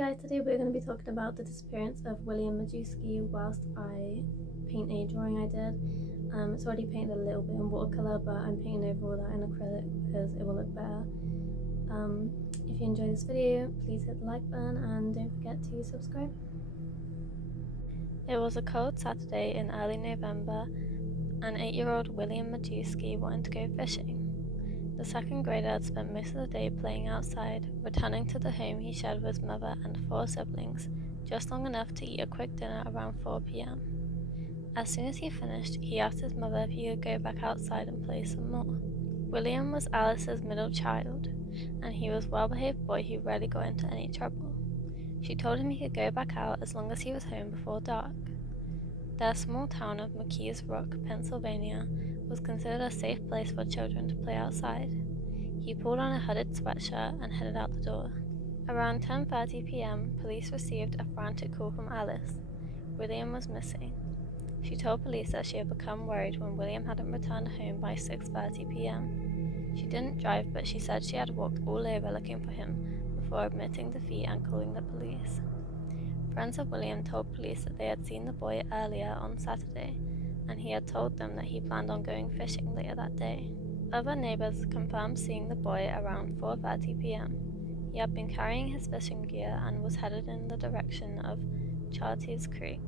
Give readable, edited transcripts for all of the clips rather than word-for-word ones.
guys, today we're going to be talking about the disappearance of William Majewski whilst I paint a drawing I did. It's already painted a little bit in watercolour, but I'm painting over all that in acrylic because it will look better. If you enjoyed this video, please hit the like button and don't forget to subscribe. It was a cold Saturday in early November and 8-year-old William Majewski wanted to go fishing. The second grader had spent most of the day playing outside, returning to the home he shared with his mother and 4 siblings, just long enough to eat a quick dinner around 4 p.m. As soon as he finished, he asked his mother if he could go back outside and play some more. William was Alice's middle child, and he was a well-behaved boy who rarely got into any trouble. She told him he could go back out as long as he was home before dark. Their small town of McKees Rock, Pennsylvania, was considered a safe place for children to play outside. He pulled on a hooded sweatshirt and headed out the door. Around 10:30 p.m., police received a frantic call from Alice. William was missing. She told police that she had become worried when William hadn't returned home by 6:30 p.m. She didn't drive, but she said she had walked all over looking for him before admitting defeat and calling the police. Friends of William told police that they had seen the boy earlier on Saturday, and he had told them that he planned on going fishing later that day. Other neighbors confirmed seeing the boy around 4:30 p.m. He had been carrying his fishing gear and was headed in the direction of Chartier's Creek.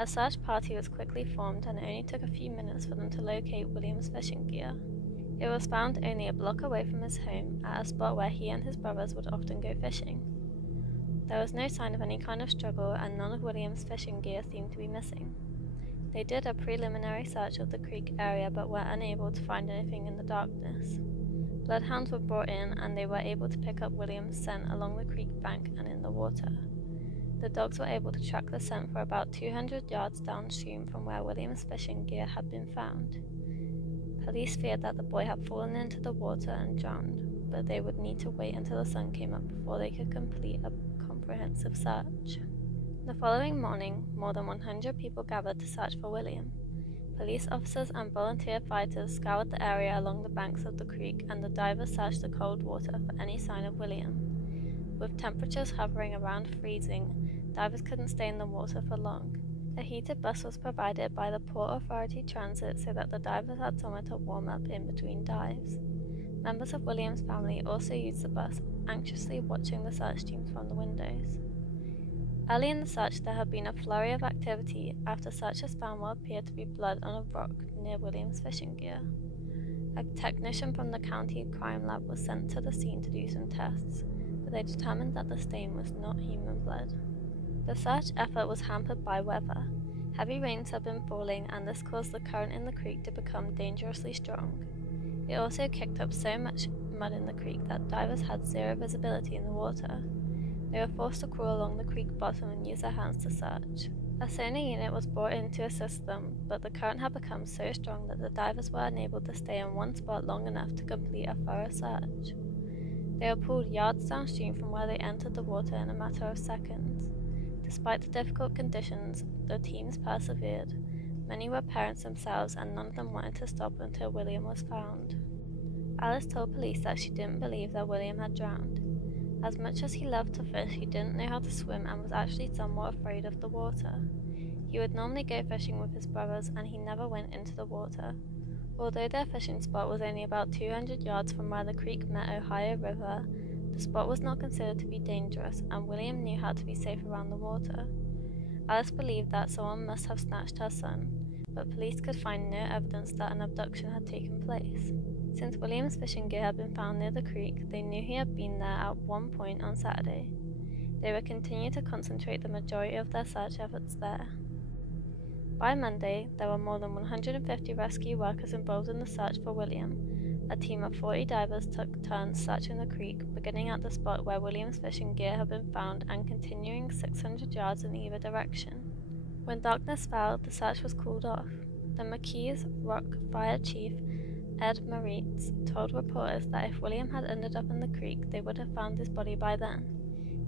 A search party was quickly formed, and it only took a few minutes for them to locate William's fishing gear. It was found only a block away from his home at a spot where he and his brothers would often go fishing. There was no sign of any kind of struggle, and none of William's fishing gear seemed to be missing. They did a preliminary search of the creek area but were unable to find anything in the darkness. Bloodhounds were brought in and they were able to pick up William's scent along the creek bank and in the water. The dogs were able to track the scent for about 200 yards downstream from where William's fishing gear had been found. Police feared that the boy had fallen into the water and drowned, but they would need to wait until the sun came up before they could complete a comprehensive search. The following morning, more than 100 people gathered to search for William. Police officers and volunteer fighters scoured the area along the banks of the creek, and the divers searched the cold water for any sign of William. With temperatures hovering around freezing, divers couldn't stay in the water for long. A heated bus was provided by the Port Authority Transit so that the divers had somewhere to warm up in between dives. Members of William's family also used the bus, anxiously watching the search teams from the windows. Early in the search, there had been a flurry of activity after searchers found what appeared to be blood on a rock near William's fishing gear. A technician from the county crime lab was sent to the scene to do some tests, but they determined that the stain was not human blood. The search effort was hampered by weather. Heavy rains had been falling, and this caused the current in the creek to become dangerously strong. It also kicked up so much mud in the creek that divers had zero visibility in the water. They were forced to crawl along the creek bottom and use their hands to search. A sonar unit was brought in to assist them, but the current had become so strong that the divers were unable to stay in one spot long enough to complete a thorough search. They were pulled yards downstream from where they entered the water in a matter of seconds. Despite the difficult conditions, the teams persevered. Many were parents themselves, and none of them wanted to stop until William was found. Alice told police that she didn't believe that William had drowned. As much as he loved to fish, he didn't know how to swim and was actually somewhat afraid of the water. He would normally go fishing with his brothers, and he never went into the water. Although their fishing spot was only about 200 yards from where the creek met Ohio River, the spot was not considered to be dangerous, and William knew how to be safe around the water. Alice believed that someone must have snatched her son, but police could find no evidence that an abduction had taken place. Since William's fishing gear had been found near the creek, they knew he had been there at one point on Saturday. They would continue to concentrate the majority of their search efforts there. By Monday, there were more than 150 rescue workers involved in the search for William. A team of 40 divers took turns searching the creek, beginning at the spot where William's fishing gear had been found and continuing 600 yards in either direction. When darkness fell, the search was called off. The McKees Rock Fire Chief Ed Moritz told reporters that if William had ended up in the creek, they would have found his body by then.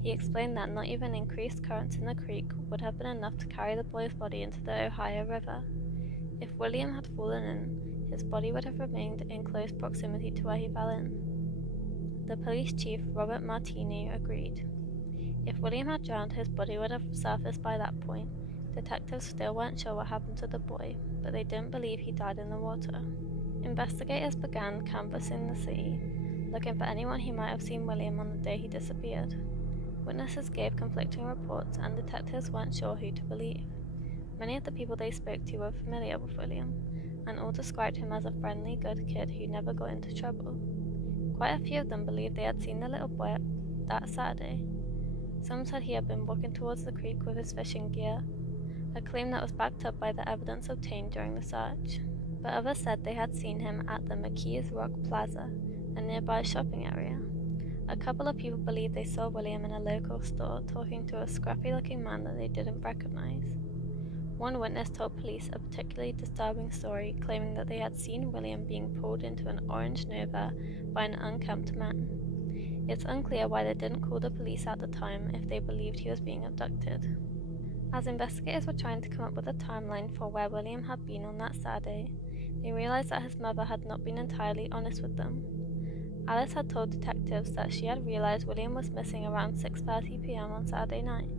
He explained that not even increased currents in the creek would have been enough to carry the boy's body into the Ohio River. If William had fallen in, his body would have remained in close proximity to where he fell in. The police chief, Robert Martini, agreed. If William had drowned, his body would have surfaced by that point. Detectives still weren't sure what happened to the boy, but they didn't believe he died in the water. Investigators began canvassing the city, looking for anyone who might have seen William on the day he disappeared. Witnesses gave conflicting reports, and detectives weren't sure who to believe. Many of the people they spoke to were familiar with William, and all described him as a friendly, good kid who never got into trouble. Quite a few of them believed they had seen the little boy that Saturday. Some said he had been walking towards the creek with his fishing gear, a claim that was backed up by the evidence obtained during the search. But others said they had seen him at the McKees Rock Plaza, a nearby shopping area. A couple of people believed they saw William in a local store talking to a scruffy-looking man that they didn't recognize. One witness told police a particularly disturbing story, claiming that they had seen William being pulled into an orange Nova by an unkempt man. It's unclear why they didn't call the police at the time if they believed he was being abducted. As investigators were trying to come up with a timeline for where William had been on that Saturday, they realized that his mother had not been entirely honest with them. Alice had told detectives that she had realized William was missing around 6:30 p.m. on Saturday night,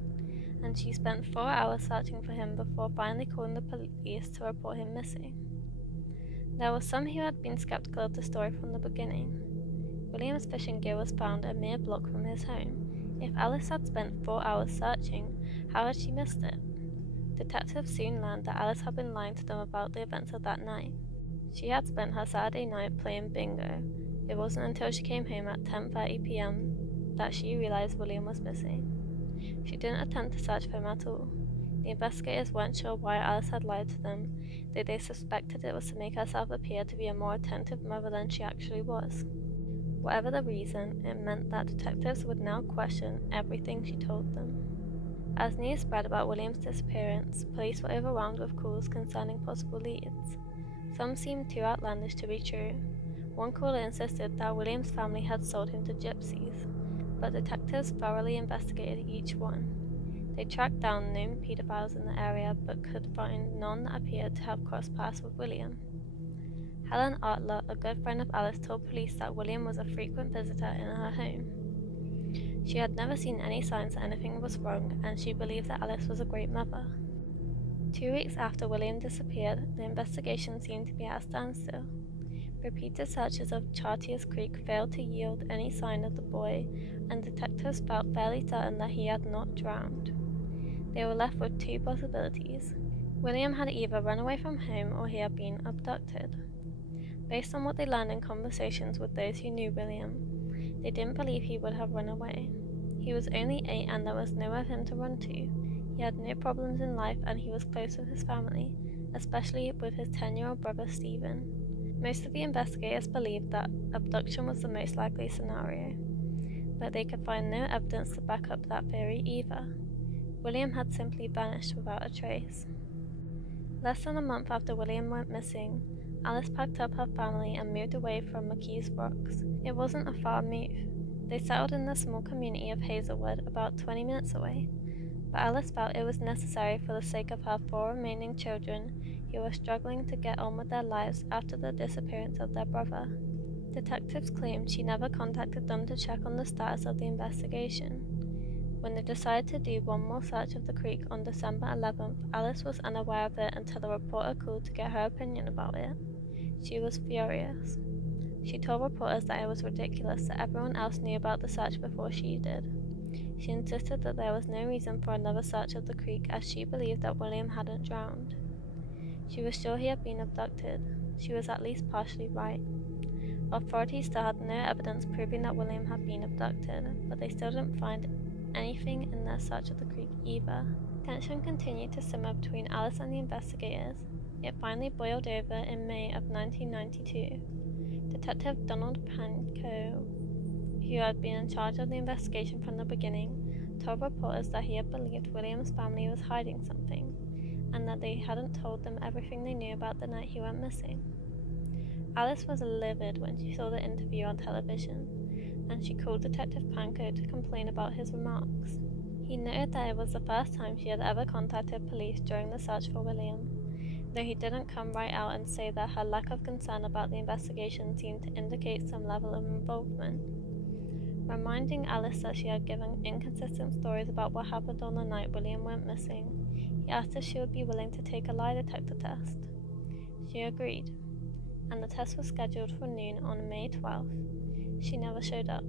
and she spent 4 hours searching for him before finally calling the police to report him missing. There were some who had been skeptical of the story from the beginning. William's fishing gear was found a mere block from his home. If Alice had spent 4 hours searching, how had she missed it? Detectives soon learned that Alice had been lying to them about the events of that night. She had spent her Saturday night playing bingo. It wasn't until she came home at 10:30 p.m. that she realized William was missing. She didn't attempt to search for him at all. The investigators weren't sure why Alice had lied to them, though they suspected it was to make herself appear to be a more attentive mother than she actually was. Whatever the reason, it meant that detectives would now question everything she told them. As news spread about William's disappearance, police were overwhelmed with calls concerning possible leads. Some seemed too outlandish to be true. One caller insisted that William's family had sold him to gypsies, but detectives thoroughly investigated each one. They tracked down known pedophiles in the area, but could find none that appeared to have crossed paths with William. Helen Artler, a good friend of Alice, told police that William was a frequent visitor in her home. She had never seen any signs that anything was wrong, and she believed that Alice was a great mother. 2 weeks after William disappeared, the investigation seemed to be at a standstill. Repeated searches of Chartiers Creek failed to yield any sign of the boy, and detectives felt fairly certain that he had not drowned. They were left with two possibilities. William had either run away from home or he had been abducted. Based on what they learned in conversations with those who knew William, they didn't believe he would have run away. He was only 8 and there was nowhere for him to run to. He had no problems in life and he was close with his family, especially with his 10-year-old brother Stephen. Most of the investigators believed that abduction was the most likely scenario, but they could find no evidence to back up that theory either. William had simply vanished without a trace. Less than a month after William went missing, Alice packed up her family and moved away from McKees Rocks. It wasn't a far move. They settled in the small community of Hazelwood, about 20 minutes away, but Alice felt it was necessary for the sake of her 4 remaining children who were struggling to get on with their lives after the disappearance of their brother. Detectives claimed she never contacted them to check on the status of the investigation. When they decided to do one more search of the creek on December 11th, Alice was unaware of it until a reporter called to get her opinion about it. She was furious. She told reporters that it was ridiculous that everyone else knew about the search before she did. She insisted that there was no reason for another search of the creek as she believed that William hadn't drowned. She was sure he had been abducted. She was at least partially right. Authorities still had no evidence proving that William had been abducted, but they still didn't find anything in their search of the creek either. Tension continued to simmer between Alice and the investigators. It finally boiled over in May of 1992. Detective Donald Pankow, who had been in charge of the investigation from the beginning, told reporters that he had believed William's family was hiding something, and that they hadn't told them everything they knew about the night he went missing. Alice was livid when she saw the interview on television, and she called Detective Pankow to complain about his remarks. He noted that it was the first time she had ever contacted police during the search for William, though he didn't come right out and say that her lack of concern about the investigation seemed to indicate some level of involvement. Reminding Alice that she had given inconsistent stories about what happened on the night William went missing, he asked if she would be willing to take a lie detector test. She agreed, and the test was scheduled for noon on May 12th. She never showed up.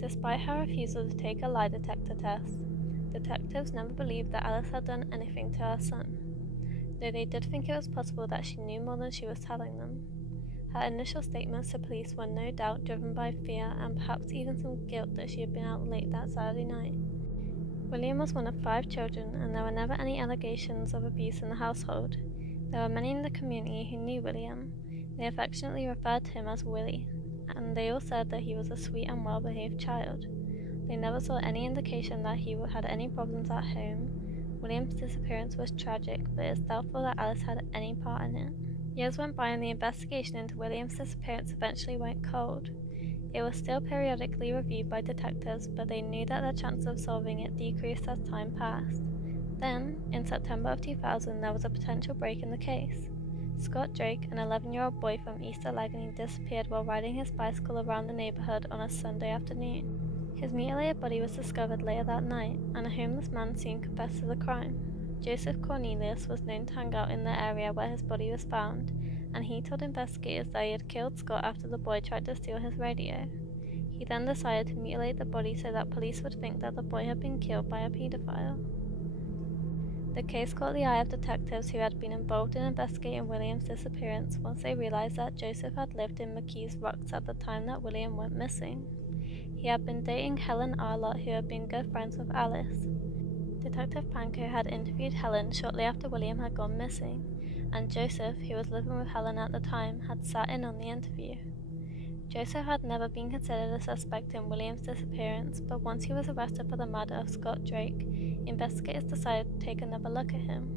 Despite her refusal to take a lie detector test, detectives never believed that Alice had done anything to her son, though they did think it was possible that she knew more than she was telling them. Her initial statements to police were no doubt driven by fear and perhaps even some guilt that she had been out late that Saturday night. William was one of 5 children, and there were never any allegations of abuse in the household. There were many in the community who knew William. They affectionately referred to him as Willie, and they all said that he was a sweet and well-behaved child. They never saw any indication that he had any problems at home. William's disappearance was tragic, but it's doubtful that Alice had any part in it. Years went by and the investigation into William's disappearance eventually went cold. It was still periodically reviewed by detectives, but they knew that their chances of solving it decreased as time passed. Then, in September of 2000, there was a potential break in the case. Scott Drake, an 11-year-old boy from East Allegheny, disappeared while riding his bicycle around the neighborhood on a Sunday afternoon. His mutilated body was discovered later that night, and a homeless man soon confessed to the crime. Joseph Cornelius was known to hang out in the area where his body was found, and he told investigators that he had killed Scott after the boy tried to steal his radio. He then decided to mutilate the body so that police would think that the boy had been killed by a pedophile. The case caught the eye of detectives who had been involved in investigating William's disappearance once they realized that Joseph had lived in McKee's Rocks at the time that William went missing. He had been dating Helen Arlott, who had been good friends with Alice. Detective Pankow had interviewed Helen shortly after William had gone missing, and Joseph, who was living with Helen at the time, had sat in on the interview. Joseph had never been considered a suspect in William's disappearance, but once he was arrested for the murder of Scott Drake, investigators decided to take another look at him.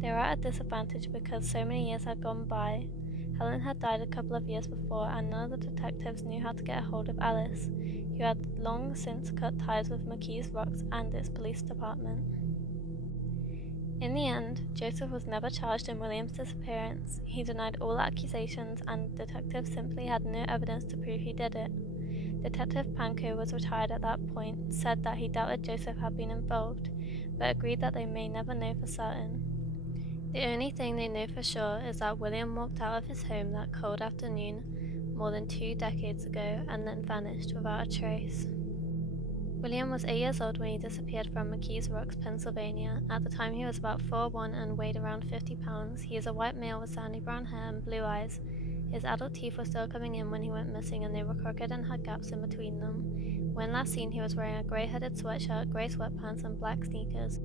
They were at a disadvantage because so many years had gone by. Helen had died a couple of years before, and none of the detectives knew how to get a hold of Alice, who had long since cut ties with McKee's Rocks and its police department. In the end, Joseph was never charged in William's disappearance. He denied all accusations, and detectives simply had no evidence to prove he did it. Detective Pankow was retired at that point, said that he doubted Joseph had been involved, but agreed that they may never know for certain. The only thing they know for sure is that William walked out of his home that cold afternoon more than 2 decades ago and then vanished without a trace. William was 8 years old when he disappeared from McKee's Rocks, Pennsylvania. At the time he was about 4'1" and weighed around 50 pounds. He is a white male with sandy brown hair and blue eyes. His adult teeth were still coming in when he went missing, and they were crooked and had gaps in between them. When last seen, he was wearing a grey hooded sweatshirt, grey sweatpants and black sneakers.